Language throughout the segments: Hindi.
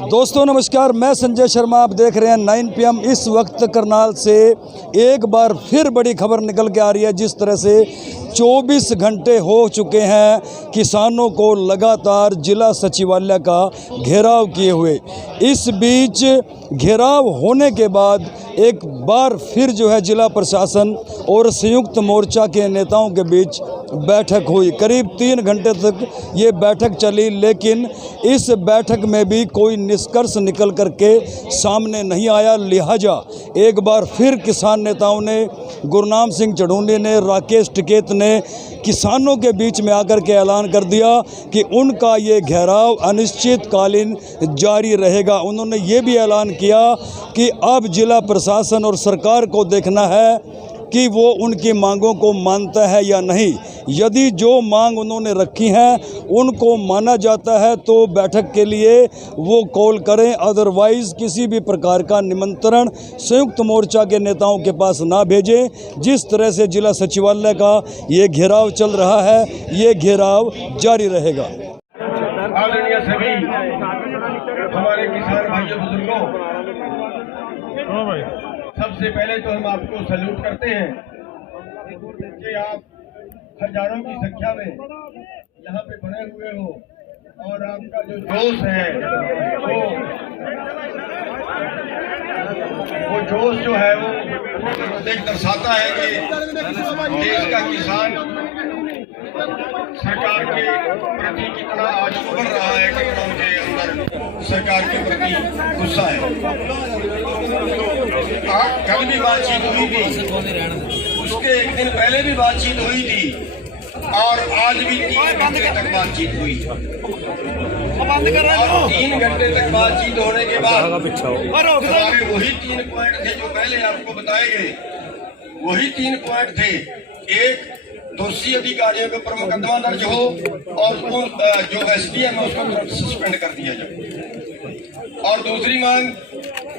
दोस्तों नमस्कार, मैं संजय शर्मा। आप देख रहे हैं 9 PM। इस वक्त करनाल से एक बार फिर बड़ी खबर निकल के आ रही है। जिस तरह से 24 घंटे हो चुके हैं किसानों को लगातार जिला सचिवालय का घेराव किए हुए, इस बीच घेराव होने के बाद एक बार फिर जो है जिला प्रशासन और संयुक्त मोर्चा के नेताओं के बीच बैठक हुई। करीब 3 घंटे तक ये बैठक चली, लेकिन इस बैठक में भी कोई निष्कर्ष निकल करके सामने नहीं आया। लिहाजा एक बार फिर किसान नेताओं ने, गुरनाम सिंह चढ़ूंडी ने, राकेश टिकैत ने किसानों के बीच में आकर के ऐलान कर दिया कि उनका ये घेराव अनिश्चितकालीन जारी रहेगा। उन्होंने ये भी ऐलान किया कि अब जिला प्रशासन और सरकार को देखना है कि वो उनकी मांगों को मानता है या नहीं। यदि जो मांग उन्होंने रखी हैं उनको माना जाता है तो बैठक के लिए वो कॉल करें, अदरवाइज़ किसी भी प्रकार का निमंत्रण संयुक्त मोर्चा के नेताओं के पास ना भेजें। जिस तरह से जिला सचिवालय का ये घेराव चल रहा है, ये घेराव जारी रहेगा। आदरणीय सभी हमारे किसान भाइयों बुजुर्गों, सबसे पहले तो हम आपको सैल्यूट करते हैं कि आप हजारों की संख्या में यहाँ पे बने हुए हो और आपका जो जोश है वो जोश जो है वो देख दर्शाता है कि देश का किसान सरकार के प्रति कितना आज उभर रहा है, कितना उनके अंदर सरकार के प्रति गुस्सा है। कल भी बातचीत हुई थी, उसके एक दिन पहले भी बातचीत हुई थी और आज भी 3 घंटे तक बातचीत हुई। और 3 घंटे तक बातचीत होने के बाद हमारे वही 3 पॉइंट थे जो पहले आपको बताए गए। वही 3 पॉइंट थे। एक, दोषी अधिकारियों के ऊपर मुकदमा दर्ज हो और जो SDM है उसको तुरंत सस्पेंड कर दिया जाए। और दूसरी मांग,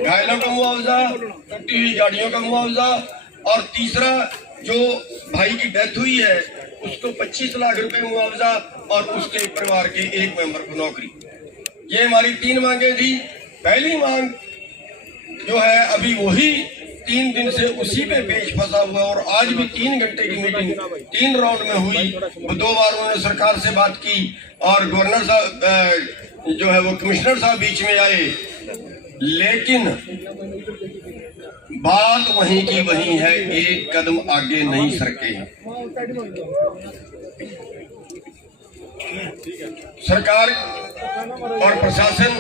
घायलों का मुआवजा, टूटी हुई गाड़ियों का मुआवजा। और तीसरा, जो भाई की डेथ हुई है उसको 25 लाख रुपए मुआवजा और उसके परिवार के एक मेंबर को नौकरी। ये हमारी 3 मांगे थी। पहली मांग जो है अभी वही 3 दिन से उसी पे पेच फंसा हुआ और आज भी 3 घंटे की मीटिंग 3 राउंड में हुई। 2 बार उन्होंने सरकार से बात की और गवर्नर साहब जो है वो कमिश्नर साहब बीच में आए, लेकिन बात वहीं की वहीं है, एक कदम आगे नहीं सरके। सरकार और प्रशासन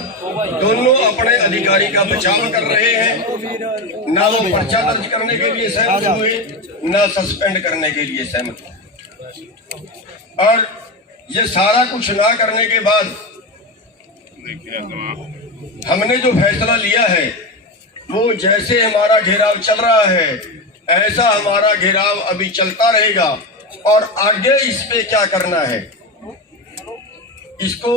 दोनों अपने अधिकारी का बचाव कर रहे हैं। ना वो पर्चा दर्ज करने के लिए सहमत हुए, ना सस्पेंड करने के लिए सहमत हुए। और ये सारा कुछ ना करने के बाद हमने जो फैसला लिया है वो, जैसे हमारा घेराव चल रहा है ऐसा हमारा घेराव अभी चलता रहेगा। और आगे इस पे क्या करना है, इसको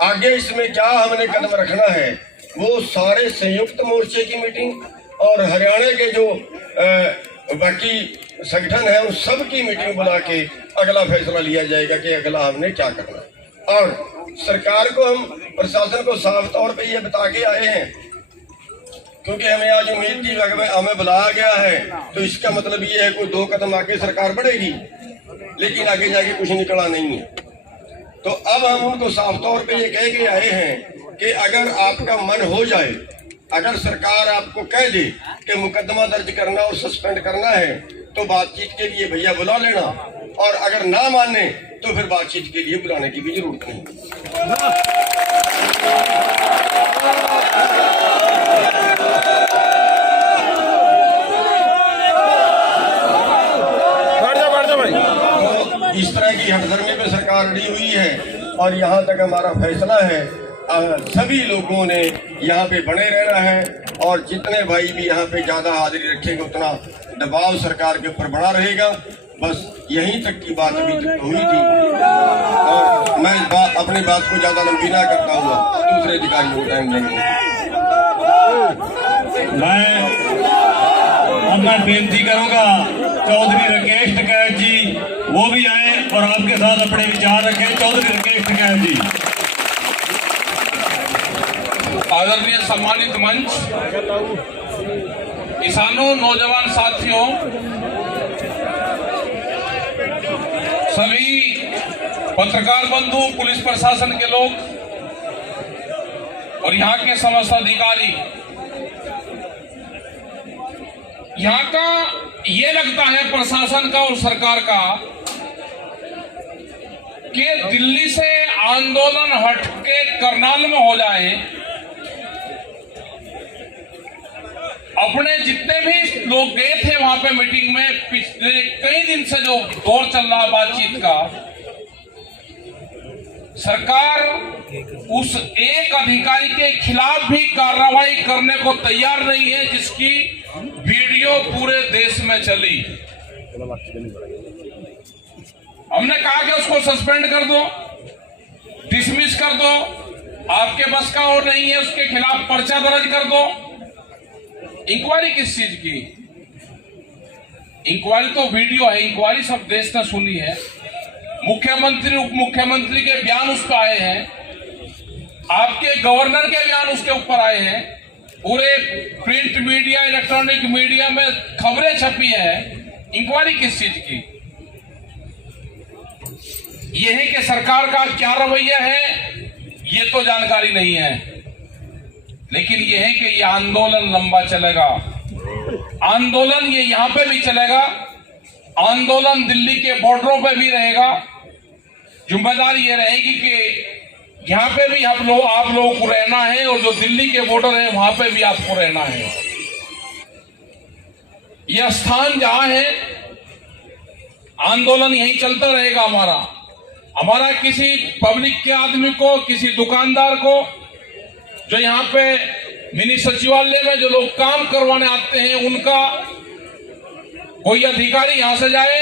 आगे इसमें क्या हमने कदम रखना है, वो सारे संयुक्त मोर्चे की मीटिंग और हरियाणा के जो बाकी संगठन है उन सब की मीटिंग बुला के अगला फैसला लिया जाएगा कि अगला हमने क्या करना है। और सरकार को, हम प्रशासन को साफ तौर पे ये बता के आए हैं, क्योंकि हमें आज उम्मीद थी कि हमें बुलाया गया है तो इसका मतलब ये है कोई 2 कदम आगे सरकार बढ़ेगी, लेकिन आगे जाके कुछ निकला नहीं है। तो अब हम उनको साफ तौर पे ये कह के आए हैं कि अगर आपका मन हो जाए, अगर सरकार आपको कह दे कि मुकदमा दर्ज करना और सस्पेंड करना है तो बातचीत के लिए भैया बुला लेना, और अगर ना माने तो फिर बातचीत के लिए बुलाने की भी जरूरत नहीं। तो इस तरह की हठधर्मी पे सरकार अड़ी हुई है और यहाँ तक हमारा फैसला है। सभी लोगों ने यहाँ पे बने रहना है और जितने भाई भी यहाँ पे ज्यादा हाजिरी रखेंगे उतना दबाव सरकार के ऊपर बना रहेगा। बस यहीं तक की बात अभी तक हुई थी और मैं अपनी बात को ज्यादा लंबी ना करता हुआ दूसरे अधिकारियों को टाइम देंगे। मैं बेनती करूंगा चौधरी राकेश टिकैत जी वो भी आए और आपके साथ अपने विचार रखें। चौधरी राकेश टिकैत जी। आदरणीय सम्मानित मंच, किसानों, नौजवान साथियों, सभी पत्रकार बंधु, पुलिस प्रशासन के लोग और यहाँ के समस्त अधिकारी, यहाँ का ये लगता है प्रशासन का और सरकार का कि दिल्ली से आंदोलन हटके करनाल में हो जाए। अपने जितने भी लोग गए थे वहां पे मीटिंग में, पिछले कई दिन से जो दौर चल रहा बातचीत का, सरकार उस एक अधिकारी के खिलाफ भी कार्रवाई करने को तैयार नहीं है जिसकी वीडियो पूरे देश में चली। हमने कहा कि उसको सस्पेंड कर दो, डिसमिस कर दो, आपके बस का और नहीं है, उसके खिलाफ पर्चा दर्ज कर दो। इंक्वायरी किस चीज की? इंक्वायरी तो वीडियो है, इंक्वायरी सब देश ने सुनी है। मुख्यमंत्री, उप मुख्यमंत्री के बयान उस पर आए हैं, आपके गवर्नर के बयान उसके ऊपर आए हैं, पूरे प्रिंट मीडिया, इलेक्ट्रॉनिक मीडिया में खबरें छपी है। इंक्वायरी किस चीज की? यह है कि सरकार का क्या रवैया है, ये तो जानकारी नहीं है, लेकिन यह है कि यह आंदोलन लंबा चलेगा। आंदोलन ये यहां पे भी चलेगा, आंदोलन दिल्ली के बॉर्डरों पे भी रहेगा। जिम्मेदारी ये रहेगी कि यहां पे भी आप लोगों को रहना है और जो दिल्ली के बॉर्डर है वहां पे भी आपको रहना है। यह स्थान जहां है, आंदोलन यहीं चलता रहेगा। हमारा किसी पब्लिक के आदमी को, किसी दुकानदार को, जो यहाँ पे मिनी सचिवालय में जो लोग काम करवाने आते हैं, उनका कोई अधिकारी यहां से जाए,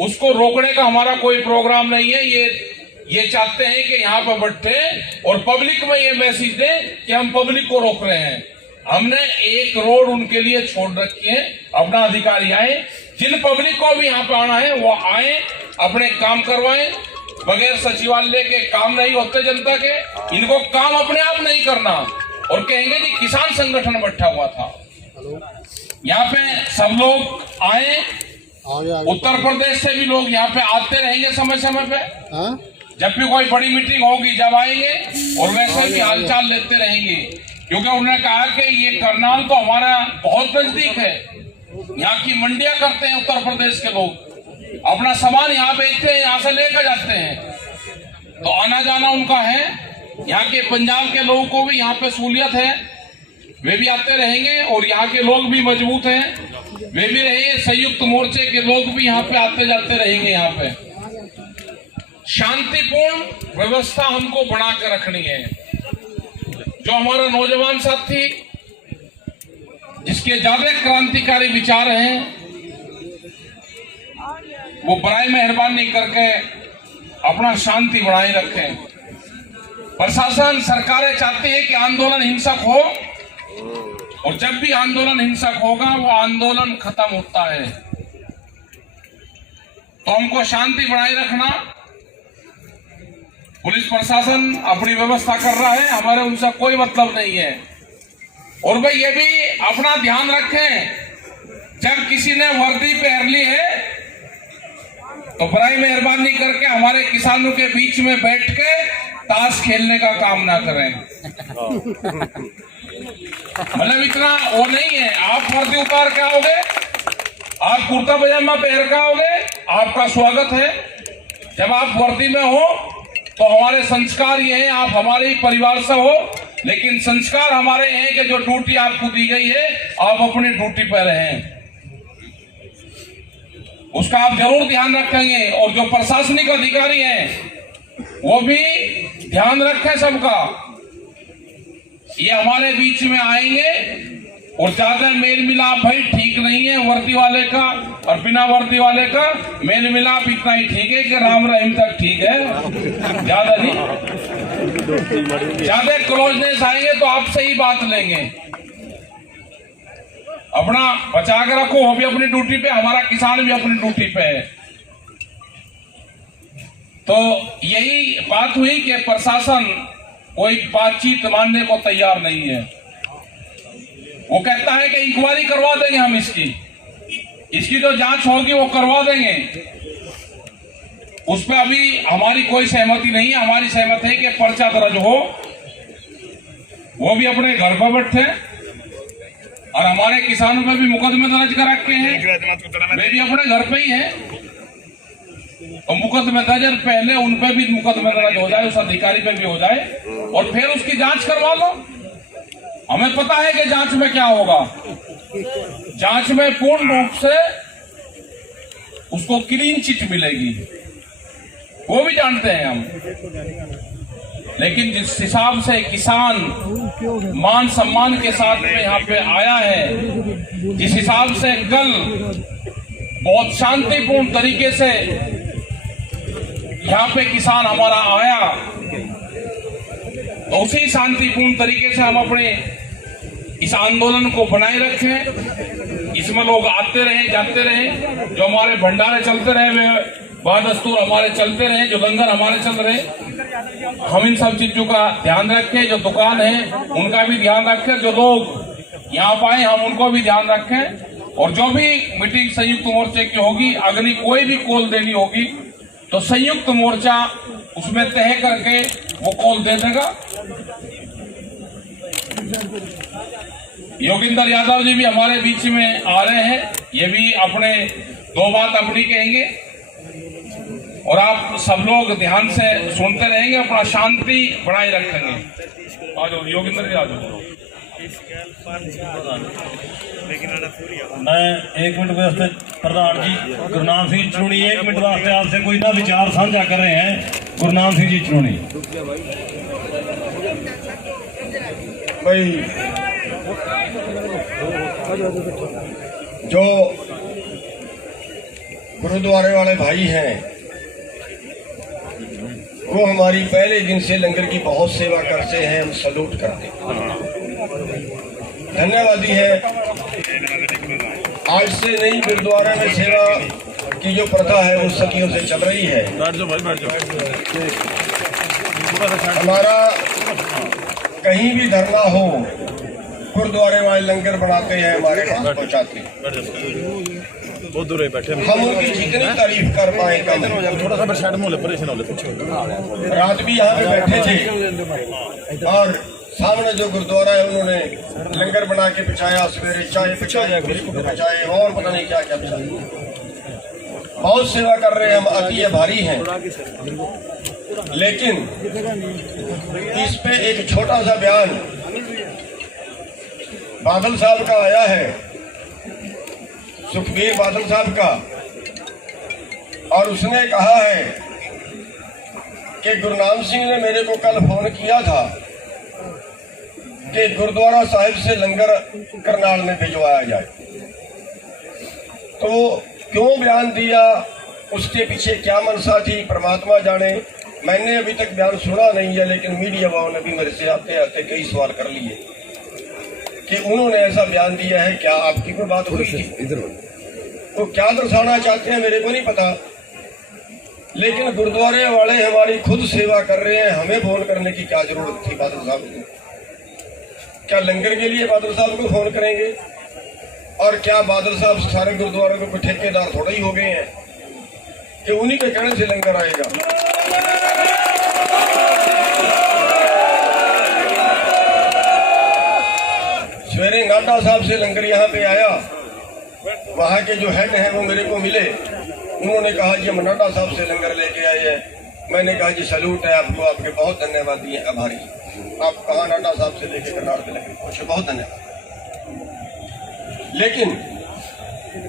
उसको रोकने का हमारा कोई प्रोग्राम नहीं है। ये चाहते हैं कि यहाँ पर बैठे और पब्लिक में ये मैसेज दें कि हम पब्लिक को रोक रहे हैं। हमने एक रोड उनके लिए छोड़ रखी है, अपना अधिकारी आए, जिन पब्लिक को भी यहाँ पे आना है वो आए, अपने काम करवाएं। बगैर सचिवालय के काम नहीं होते जनता के, इनको काम अपने आप नहीं करना और कहेंगे कि किसान संगठन बैठा हुआ था। यहाँ पे सब लोग आए, उत्तर प्रदेश से भी लोग यहाँ पे आते रहेंगे समय समय पे। जब भी कोई बड़ी मीटिंग होगी जब आएंगे और वैसे भी हालचाल लेते रहेंगे, क्योंकि उन्होंने कहा कि ये करनाल तो हमारा बहुत नजदीक है, यहाँ की मंडियां करते हैं उत्तर प्रदेश के लोग, अपना सामान यहाँ बेचते हैं, यहाँ से लेकर जाते हैं, तो आना जाना उनका है। यहाँ के पंजाब के लोगों को भी यहाँ पे सहूलियत है, वे भी आते रहेंगे और यहाँ के लोग भी मजबूत हैं, वे भी रहेंगे। संयुक्त मोर्चे के लोग भी यहाँ पे आते जाते रहेंगे। यहाँ पे शांतिपूर्ण व्यवस्था हमको बना कर रखनी है। जो हमारा नौजवान साथी, जिसके ज्यादा क्रांतिकारी विचार हैं, वो बराए मेहरबानी करके अपना शांति बनाए रखें। प्रशासन, सरकारें चाहती है कि आंदोलन हिंसक हो, और जब भी आंदोलन हिंसक होगा वो आंदोलन खत्म होता है। तो हमको शांति बनाए रखना, पुलिस प्रशासन अपनी व्यवस्था कर रहा है, हमारे उनसे कोई मतलब नहीं है। और भाई ये भी अपना ध्यान रखें, जब किसी ने वर्दी पहन ली है तो बराए मेहरबानी करके हमारे किसानों के बीच में बैठ के ताश खेलने का काम ना करें। मतलब इतना वो नहीं है, आप वर्दी उतार के आओगे, आप कुर्ता पजामा पहन के आओगे, आपका स्वागत है। जब आप वर्दी में हो तो हमारे संस्कार ये हैं, आप हमारे ही परिवार से हो, लेकिन संस्कार हमारे हैं कि जो ड्यूटी आपको दी गई है आप अपनी ड्यूटी पर रहें, उसका आप जरूर ध्यान रखेंगे। और जो प्रशासनिक अधिकारी हैं वो भी ध्यान रखें सबका। ये हमारे बीच में आएंगे और ज्यादा मेल मिलाप भाई ठीक नहीं है, वर्दी वाले का और बिना वर्दी वाले का मेल मिलाप इतना ही ठीक है कि राम रहीम तक ठीक है, ज्यादा नहीं। ज्यादा क्लोजनेस आएंगे तो आपसे ही बात लेंगे। अपना बचा के रखो, वो भी अपनी ड्यूटी पे, हमारा किसान भी अपनी ड्यूटी पे है। तो यही बात हुई कि प्रशासन कोई बातचीत मानने को तैयार नहीं है। वो कहता है कि इंक्वायरी करवा देंगे हम इसकी जो जांच होगी वो करवा देंगे। उस पर अभी हमारी कोई सहमति नहीं है। हमारी सहमति है कि पर्चा दर्ज हो, वो भी अपने घर पर बैठे और हमारे किसानों पर भी मुकदमे दर्ज कर रखे हैं, वे भी अपने घर पे ही है। तो मुकदमे दर्ज पहले उन पे भी मुकदमे दर्ज हो जाए, उस अधिकारी पे भी हो जाए और फिर उसकी जांच करवा लो। हमें पता है कि जांच में क्या होगा। जांच में पूर्ण रूप से उसको क्लीन चिट मिलेगी, वो भी जानते हैं हम। लेकिन जिस हिसाब से किसान मान सम्मान के साथ में यहाँ पे आया है, जिस हिसाब से कल बहुत शांतिपूर्ण तरीके से यहाँ पे किसान हमारा आया, तो उसी शांतिपूर्ण तरीके से हम अपने इस आंदोलन को बनाए रखें। इसमें लोग आते रहे, जाते रहे, जो हमारे भंडारे चलते रहे वे बदस्तूर हमारे चलते रहे, जो लंगर हमारे चल रहे, हम इन सब चीजों का ध्यान रखें। जो दुकान है उनका भी ध्यान रखें, जो लोग यहाँ पाए हम उनको भी ध्यान रखें। और जो भी मीटिंग संयुक्त मोर्चे की होगी, अगली कोई भी कॉल देनी होगी तो संयुक्त मोर्चा उसमें तय करके वो कॉल दे देगा। योगेंद्र यादव जी भी हमारे बीच में आ रहे हैं, ये भी अपने दो बात अपनी कहेंगे और आप सब लोग ध्यान से सुनते रहेंगे, अपना शांति बनाए रखेंगे। आ जाओ योगेंद्र जी, आ जाओ। मैं 1 मिनट वास्ते प्रधान जी गुरनाम सिंह चरूणी 1 मिनट वास्ते आपसे कोई ना विचार साझा कर रहे हैं। गुरनाम सिंह जी चरूणी। भाई जो गुरुद्वारे वाले भाई हैं वो हमारी पहले दिन से लंगर की बहुत सेवा करते हैं, हम सलूट करते हैं, धन्यवादी है। आज से नहीं, गुरुद्वारे में सेवा की जो प्रथा है वो सदियों से चल रही है। हमारा कहीं भी धरना हो, गुरुद्वारे वाले लंगर बनाते हैं, हमारे पास पहुंचाते हैं। बहुत दूर बैठे हम उनकी जितनी तारीफ कर पाए कम। थोड़ा सा साइड में परेशान रात भी यहाँ पे बैठे थे और सामने जो गुरुद्वारा है उन्होंने लंगर बना के बिछाया, सवेरे चाय बिछाया, बिस्कुट बिछाए और पता नहीं क्या क्या बिछाया। बहुत सेवा कर रहे हैं हम, अति आभारी हैं। लेकिन इस पे एक छोटा सा बयान बादल साहब का आया है, सुखबीर बादल साहब का, और उसने कहा है कि गुरनाम सिंह ने मेरे को कल फोन किया था कि गुरुद्वारा साहिब से लंगर करनाल में भिजवाया जाए। तो क्यों बयान दिया, उसके पीछे क्या मनसा थी, परमात्मा जाने। मैंने अभी तक बयान सुना नहीं है, लेकिन मीडिया वालों ने भी मेरे से आते आते कई सवाल कर लिए कि उन्होंने ऐसा बयान दिया है। क्या आपकी कोई बात हुई थी? वो क्या दर्शाना चाहते हैं मेरे को नहीं पता, लेकिन गुरुद्वारे वाले हमारी खुद सेवा कर रहे हैं, हमें फोन करने की क्या जरूरत थी बादल साहब को? क्या लंगर के लिए बादल साहब को फोन करेंगे? और क्या बादल साहब सारे गुरुद्वारों के ठेकेदार थोड़े ही हो गए हैं कि उन्हीं के कहने से लंगर आएगा? सवेरे नाडा साहब से लंगर यहाँ पे आया, वहाँ के जो हेड हैं वो मेरे को मिले, उन्होंने कहा जी हम नाडा साहब से लंगर लेके आए हैं। मैंने कहा जी सैल्यूट है आपको, आपके बहुत धन्यवाद दिए, आभारी। आप कहाँ नाडा साहब से लेके करनाल से लंगर पहुंचे, बहुत धन्यवाद। लेकिन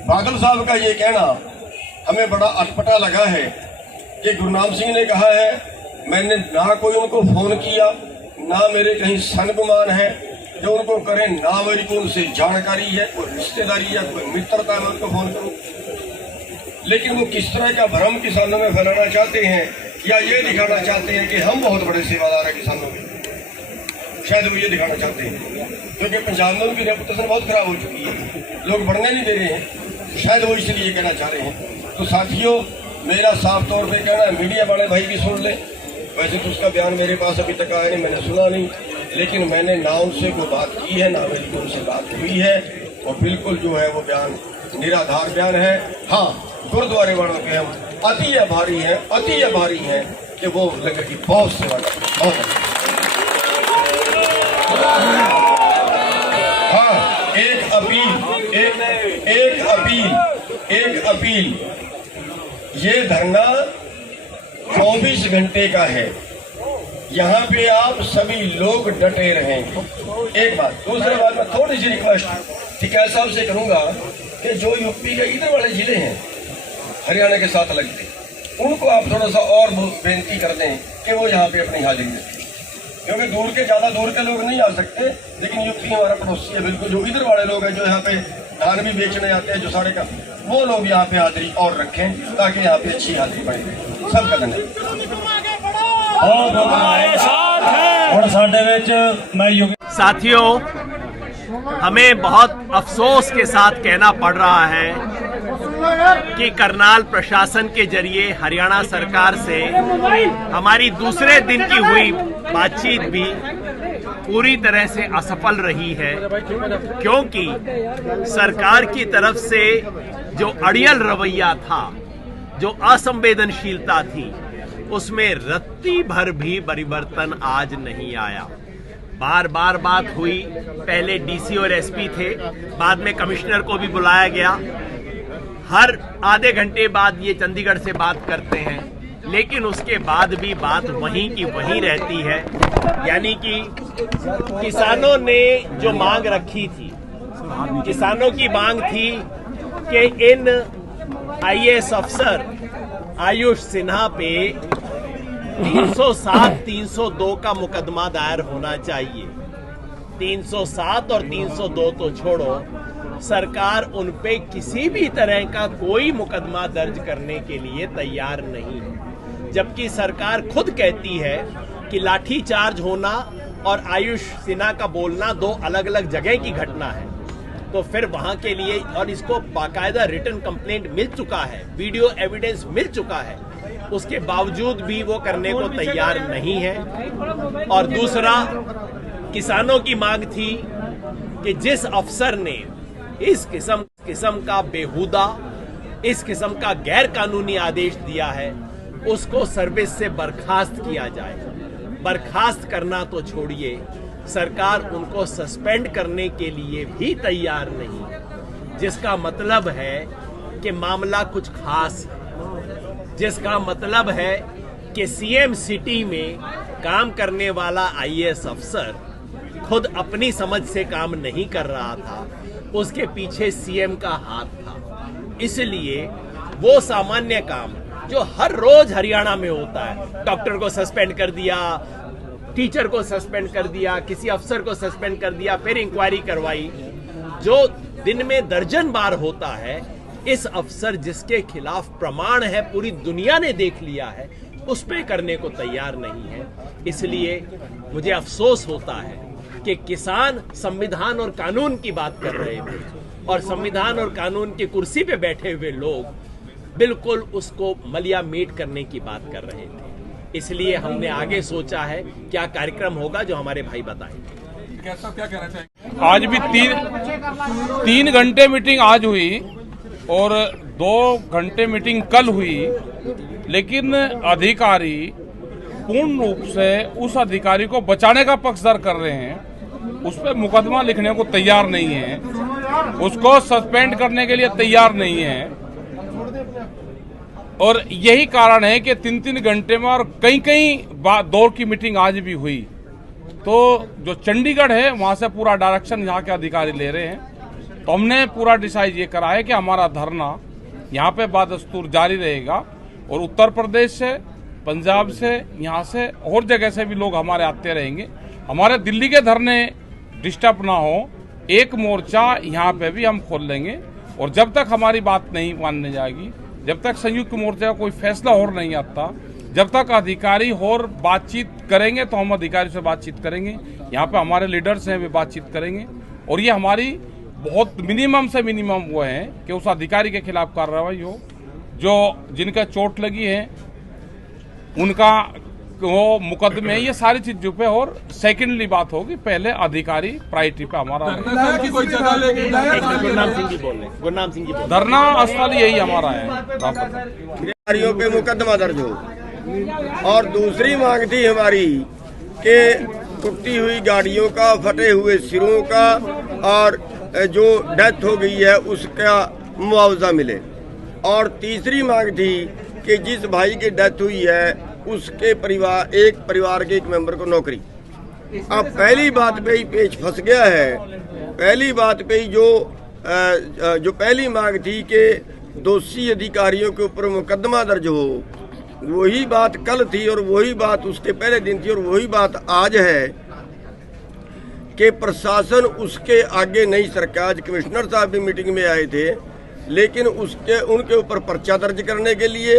बादल साहब का ये कहना हमें बड़ा अटपटा लगा है कि गुरनाम सिंह ने कहा है मैंने ना कोई उनको फोन किया, ना मेरे कहीं सन गुमान है जो उनको करें, ना मेरी को उनसे जानकारी है, कोई रिश्तेदारी या कोई मित्रता है मैं उनको फोन करूं। लेकिन वो किस तरह का भ्रम किसानों में फैलाना चाहते हैं या ये दिखाना चाहते हैं कि हम बहुत बड़े सेवादार हैं किसानों के, शायद वो ये दिखाना चाहते हैं, क्योंकि पंजाब में उनकी रेपुटेशन बहुत खराब हो चुकी है, लोग बढ़ने नहीं दे रहे हैं, शायद वो इसलिए ये कहना चाह रहे हैं। तो साथियों, मेरा साफ तौर पे कहना है, मीडिया वाले भाई भी सुन ले, वैसे तो उसका बयान मेरे पास अभी तक आया नहीं, मैंने सुना नहीं, लेकिन मैंने ना उनसे कोई बात की है, ना मेरी उनसे बात हुई है, और बिल्कुल जो है वो बयान निराधार बयान है। हाँ, गुरुद्वारे वालों के हम अति आभारी हैं कि वो लंगर की बहुत सेवा करते हैं, बहुत अच्छी। हाँ, एक अपील, ये धरना 24 घंटे का है, यहाँ पे आप सभी लोग डटे रहें। एक बात, दूसरा बात मैं थोड़ी सी रिक्वेस्ट टिकैत साहब से करूंगा कि जो यूपी के इधर वाले जिले हैं हरियाणा के साथ लगते, उनको आप थोड़ा सा और बेनती कर दें कि वो यहाँ पे अपनी हाजिरी दें, क्योंकि ज़्यादा दूर के लोग नहीं आ सकते, लेकिन यूपी हमारा पड़ोसी है बिल्कुल, जो इधर वाले लोग हैं जो यहाँ पे धान भी बेचने आते हैं, जो सारे का, वो लोग यहाँ पे हाजिरी और रखें ताकि यहाँ पे अच्छी हाजिरी बने। सबका धन्यवाद। साथियों, हमें बहुत अफसोस के साथ कहना पड़ रहा है कि करनाल प्रशासन के जरिए हरियाणा सरकार से हमारी दूसरे दिन की हुई बातचीत भी पूरी तरह से असफल रही है, क्योंकि सरकार की तरफ से जो अड़ियल रवैया था, जो असंवेदनशीलता थी, उसमें रत्ती भर भी परिवर्तन आज नहीं आया। बार बार बात हुई, पहले डीसी और एसपी थे, बाद में कमिश्नर को भी बुलाया गया, हर आधे घंटे बाद ये चंडीगढ़ से बात करते हैं, लेकिन उसके बाद भी बात वहीं की वहीं रहती है। यानी कि किसानों ने जो मांग रखी थी, किसानों की मांग थी कि इन आईएएस अफसर आयुष सिन्हा पे 307, 302 का मुकदमा दायर होना चाहिए। 307 और 302 तो छोड़ो, सरकार उन पे किसी भी तरह का कोई मुकदमा दर्ज करने के लिए तैयार नहीं है, जबकि सरकार खुद कहती है कि लाठी चार्ज होना और आयुष सिन्हा का बोलना दो अलग अलग जगह की घटना है। तो फिर वहां के लिए, और इसको बाकायदा रिटन कंप्लेंट मिल चुका है, वीडियो एविडेंस मिल चुका है, उसके बावजूद भी वो करने को तैयार नहीं है। और दूसरा, किसानों की मांग थी कि जिस अफसर ने इस किस्म का बेहुदा, इस किस्म का गैर कानूनी आदेश दिया है, उसको सर्विस से बर्खास्त किया जाए। बर्खास्त करना तो छोड़िए, सरकार उनको सस्पेंड करने के लिए भी तैयार नहीं है, जिसका मतलब है कि मामला कुछ खास है, जिसका मतलब है कि सीएम सिटी में काम करने वाला आईएएस अफसर खुद अपनी समझ से काम नहीं कर रहा था, उसके पीछे सीएम का हाथ था। इसलिए वो सामान्य काम जो हर रोज हरियाणा में होता है, डॉक्टर को सस्पेंड कर दिया, टीचर को सस्पेंड कर दिया, किसी अफसर को सस्पेंड कर दिया, फिर इंक्वायरी करवाई, जो दिन में दर्जन बार होता है, इस अफसर जिसके खिलाफ प्रमाण है, पूरी दुनिया ने देख लिया है, उस पे करने को तैयार नहीं है। इसलिए मुझे अफसोस होता है कि किसान संविधान और कानून की बात कर रहे थे और संविधान और कानून की कुर्सी पे बैठे हुए लोग बिल्कुल उसको मलिया मीट करने की बात कर रहे थे। इसलिए हमने आगे सोचा है क्या कार्यक्रम होगा, जो हमारे भाई बताएंगे। क्या कहना चाहिए? आज भी तीन घंटे मीटिंग आज हुई और 2 घंटे मीटिंग कल हुई, लेकिन अधिकारी पूर्ण रूप से उस अधिकारी को बचाने का पक्षधर कर रहे हैं, उस पर मुकदमा लिखने को तैयार नहीं है, उसको सस्पेंड करने के लिए तैयार नहीं है। और यही कारण है कि 3-3 घंटे में और कई दौर की मीटिंग आज भी हुई। तो जो चंडीगढ़ है वहां से पूरा डायरेक्शन यहाँ के अधिकारी ले रहे हैं। तो हमने पूरा डिसाइड ये करा है कि हमारा धरना यहाँ पे बदस्तूर जारी रहेगा और उत्तर प्रदेश से, पंजाब से, यहाँ से और जगह से भी लोग हमारे आते रहेंगे। हमारे दिल्ली के धरने डिस्टर्ब ना हो, एक मोर्चा यहाँ पे भी हम खोल लेंगे। और जब तक हमारी बात नहीं मानने जाएगी, जब तक संयुक्त मोर्चा का कोई फैसला और नहीं आता, जब तक अधिकारी और बातचीत करेंगे तो हम अधिकारी से बातचीत करेंगे। यहाँ पे हमारे लीडर्स हैं, वे बातचीत करेंगे। और ये हमारी बहुत मिनिमम से मिनिमम वो है कि उस अधिकारी के खिलाफ कार्रवाई हो, जो जिनका चोट लगी है उनका वो मुकदमे, ये सारी चीजों पे। और सेकेंडली बात होगी, पहले अधिकारी प्रायोरिटी पे हमारा है। गुरनाम सिंह जी बोल रहे, गुरनाम सिंह जी बोल रहे। धरना स्थल यही हमारा है। अधिकारियों पे मुकदमा दर्ज हो। और दूसरी मांग थी हमारी कि टूटी हुई गाड़ियों का, फटे हुए सिरों का और जो डेथ हो गई है उसका मुआवजा मिले। और तीसरी मांग थी कि जिस भाई की डेथ हुई है उसके परिवार के एक मेंबर को नौकरी। अब पहली बात पे ही पेच फंस गया है। पहली बात पे ही जो पहली मांग थी कि दोषी अधिकारियों के ऊपर मुकदमा दर्ज हो, वही बात कल थी और वही बात उसके पहले दिन थी और वही बात आज है कि प्रशासन उसके आगे नहीं सरका। आज कमिश्नर साहब भी मीटिंग में आए थे, लेकिन उनके ऊपर पर्चा दर्ज करने के लिए,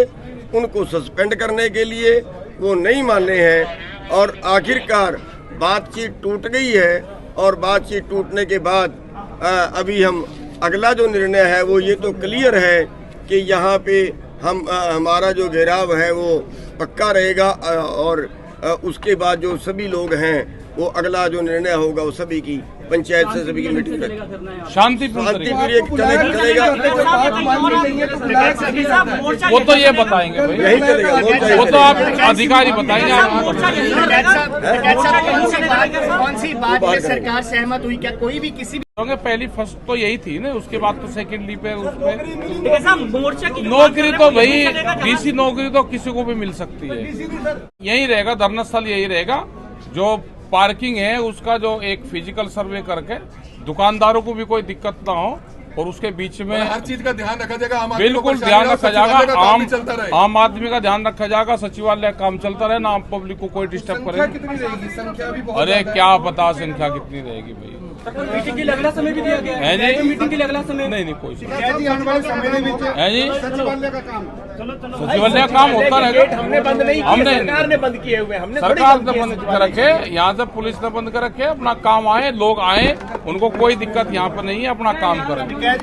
उनको सस्पेंड करने के लिए वो नहीं माने हैं। और आखिरकार बातचीत टूट गई है और बातचीत टूटने के बाद अभी हम अगला जो निर्णय है वो ये तो क्लियर है कि यहाँ पे हमारा जो घेराव है वो पक्का रहेगा। और उसके बाद जो सभी लोग हैं वो अगला जो निर्णय होगा वो सभी की पंचायत से सभी की मीटिंग शांतिपूर्ण चलेगा। वो तो ये बताएंगे भाई, यही चलेगा, वो तो आप अधिकारी बताएंगे। कौन सी बात पे सरकार सहमत हुई? क्या कोई भी किसी भी पहली फर्स्ट तो यही थी ना, उसके बाद तो सेकेंडली पे उसमें मोर्चा की नौकरी तो भाई डीसी नौकरी तो किसी को भी मिल सकती है। यही रहेगा, धरना स्थल यही रहेगा। जो पार्किंग है उसका जो एक फिजिकल सर्वे करके दुकानदारों को भी कोई दिक्कत ना हो और उसके बीच में हर चीज का ध्यान रखा जाएगा। बिल्कुल ध्यान रखा जाएगा, आम आदमी का ध्यान रखा जाएगा, सचिवालय काम चलता रहे ना, आम पब्लिक को कोई डिस्टर्ब करे। कितनी रहेगी संख्या भी? अरे क्या पता संख्या कितनी रहेगी भाई। मीटिंग के लिए अगला समय भी दिया गया है जी, मीटिंग के लिए अगला समय नहीं कोई है जी, सचिवालय का काम सचिवालय का काम होता रहेगा। हमने बंद नहीं किया, सरकार ने बंद किए हुए, हमने सरकार ने बंद कर रखे, यहाँ से पुलिस ने बंद कर रखे। अपना काम आए, लोग आए, उनको कोई दिक्कत यहाँ पर नहीं है, अपना काम करें।